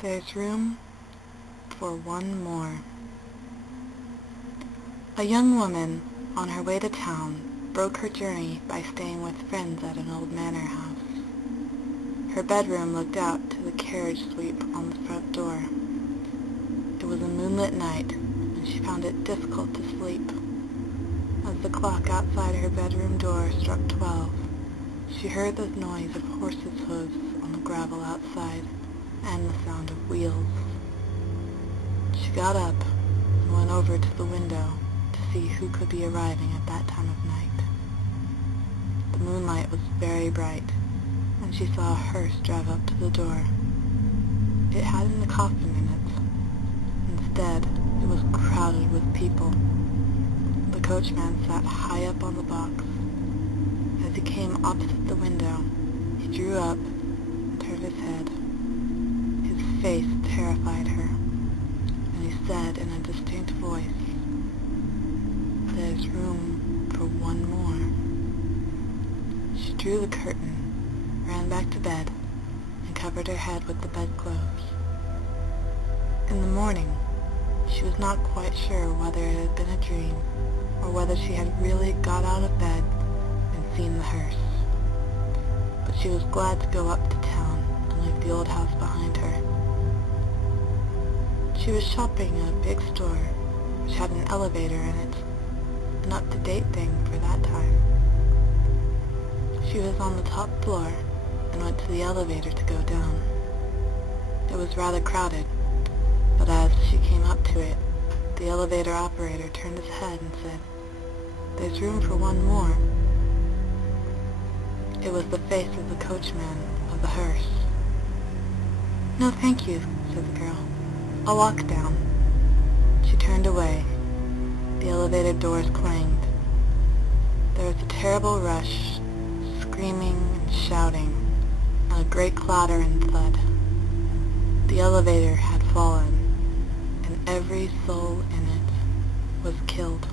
There's room for one more. A young woman, on her way to town, broke her journey by staying with friends at an old manor house. Her bedroom looked out to the carriage sweep on the front door. It was a moonlit night, and she found it difficult to sleep. As the clock outside her bedroom door struck 12, she heard the noise of horses' hooves on the gravel outside, and the sound of wheels. She got up and went over to the window to see who could be arriving at that time of night. The moonlight was very bright, and she saw a hearse drive up to the door. It hadn't a coffin in it. Instead, it was crowded with people. The coachman sat high up on the box. As he came opposite the window, he drew up and turned his head. His face terrified her, and he said in a distinct voice, "There's room for one more." She drew the curtain, ran back to bed, and covered her head with the bedclothes. In the morning, she was not quite sure whether it had been a dream, or whether she had really got out of bed and seen the hearse. But she was glad to go up to town and leave the old house behind her. She was shopping at a big store, which had an elevator in it, an up-to-date thing for that time. She was on the top floor and went to the elevator to go down. It was rather crowded, but as she came up to it, the elevator operator turned his head and said, "There's room for one more." It was the face of the coachman of the hearse. "No, thank you," said the girl. "I'll walk down." She turned away. The elevator doors clanged. There was a terrible rush, screaming and shouting, and a great clatter and thud. The elevator had fallen, and every soul in it was killed.